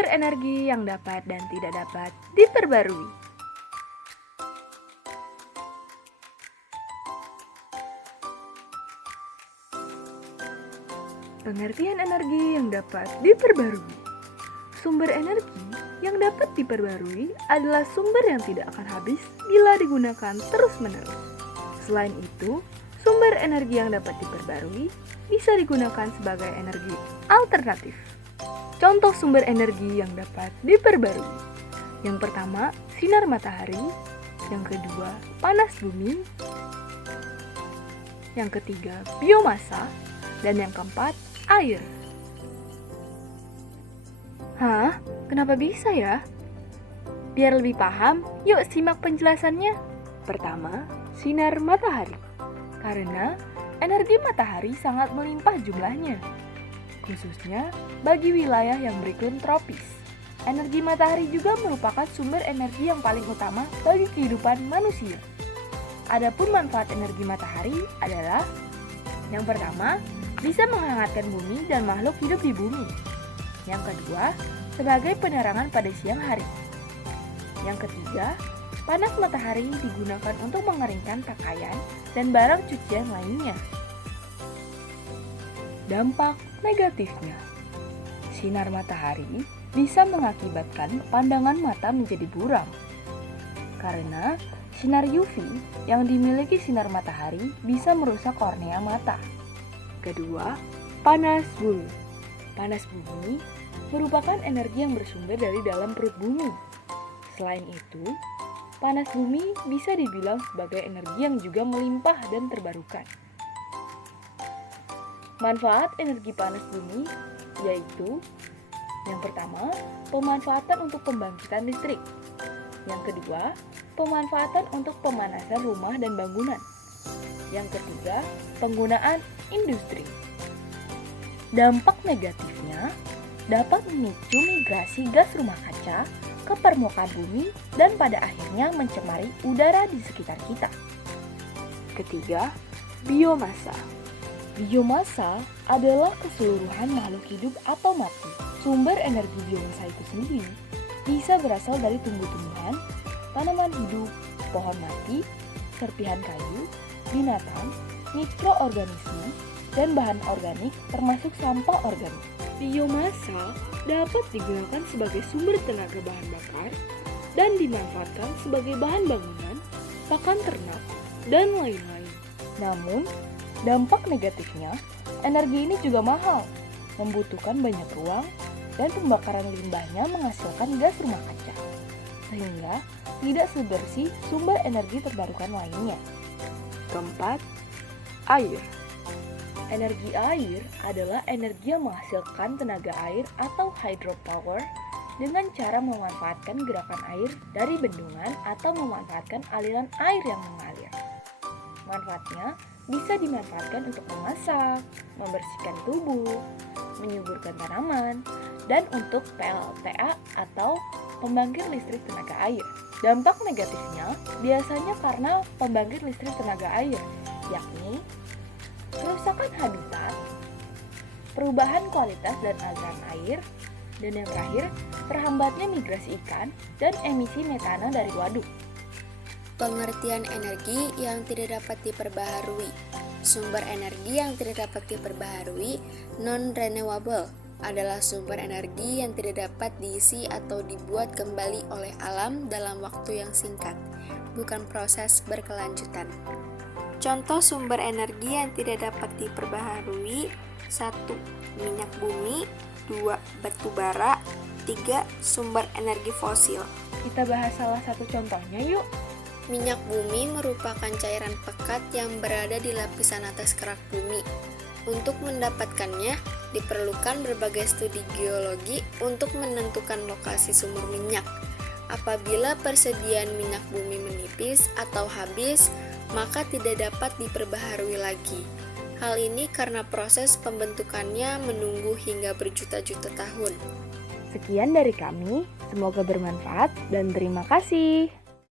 sumber energi yang dapat dan tidak dapat diperbarui. Pengertian energi yang dapat diperbarui. Sumber energi yang dapat diperbarui adalah sumber yang tidak akan habis bila digunakan terus-menerus. Selain itu, sumber energi yang dapat diperbarui bisa digunakan sebagai energi alternatif. Contoh sumber energi yang dapat diperbarui. Yang pertama, sinar matahari. Yang kedua, panas bumi. Yang ketiga, biomasa. Dan yang keempat, air. Hah? Kenapa bisa ya? Biar lebih paham, yuk simak penjelasannya. Pertama, sinar matahari. Karena energi matahari sangat melimpah jumlahnya, khususnya bagi wilayah yang beriklim tropis. Energi matahari juga merupakan sumber energi yang paling utama bagi kehidupan manusia. Adapun manfaat energi matahari adalah: yang pertama, bisa menghangatkan bumi dan makhluk hidup di bumi. Yang kedua, sebagai penerangan pada siang hari. Yang ketiga, panas matahari digunakan untuk mengeringkan pakaian dan barang cucian lainnya. Dampak negatifnya. Sinar matahari bisa mengakibatkan pandangan mata menjadi buram. Karena sinar UV yang dimiliki sinar matahari bisa merusak kornea mata. Kedua, panas bumi. Panas bumi merupakan energi yang bersumber dari dalam perut bumi. Selain itu, panas bumi bisa dibilang sebagai energi yang juga melimpah dan terbarukan. Manfaat energi panas bumi yaitu: yang pertama, pemanfaatan untuk pembangkitan listrik. Yang kedua, pemanfaatan untuk pemanasan rumah dan bangunan. Yang ketiga, penggunaan industri. Dampak negatifnya dapat memicu migrasi gas rumah kaca ke permukaan bumi dan pada akhirnya mencemari udara di sekitar kita. Ketiga, biomasa. Biomasa adalah keseluruhan makhluk hidup atau mati. Sumber energi biomasa itu sendiri bisa berasal dari tumbuh-tumbuhan, tanaman hidup, pohon mati, serpihan kayu, binatang, mikroorganisme, dan bahan organik termasuk sampah organik. Biomasa dapat digunakan sebagai sumber tenaga bahan bakar dan dimanfaatkan sebagai bahan bangunan, pakan ternak, dan lain-lain. Namun, dampak negatifnya, energi ini juga mahal, membutuhkan banyak ruang, dan pembakaran limbahnya menghasilkan gas rumah kaca, sehingga tidak sebersih sumber energi terbarukan lainnya. Keempat, air. Energi air adalah energi yang menghasilkan tenaga air atau hydropower dengan cara memanfaatkan gerakan air dari bendungan atau memanfaatkan aliran air yang mengalir. Manfaatnya bisa dimanfaatkan untuk memasak, membersihkan tubuh, menyuburkan tanaman, dan untuk PLTA atau pembangkit listrik tenaga air. Dampak negatifnya biasanya karena pembangkit listrik tenaga air, yakni kerusakan habitat, perubahan kualitas dan aliran air, dan yang terakhir, terhambatnya migrasi ikan dan emisi metana dari waduk. Pengertian energi yang tidak dapat diperbaharui. Sumber energi yang tidak dapat diperbaharui, non-renewable, adalah sumber energi yang tidak dapat diisi atau dibuat kembali oleh alam dalam waktu yang singkat, bukan proses berkelanjutan. Contoh sumber energi yang tidak dapat diperbaharui: 1. Minyak bumi, 2. Batu bara, 3. Sumber energi fosil. Kita bahas salah satu contohnya yuk. Minyak bumi merupakan cairan pekat yang berada di lapisan atas kerak bumi. Untuk mendapatkannya, diperlukan berbagai studi geologi untuk menentukan lokasi sumber minyak. Apabila persediaan minyak bumi menipis atau habis, maka tidak dapat diperbaharui lagi. Hal ini karena proses pembentukannya menunggu hingga berjuta-juta tahun. Sekian dari kami, semoga bermanfaat dan terima kasih.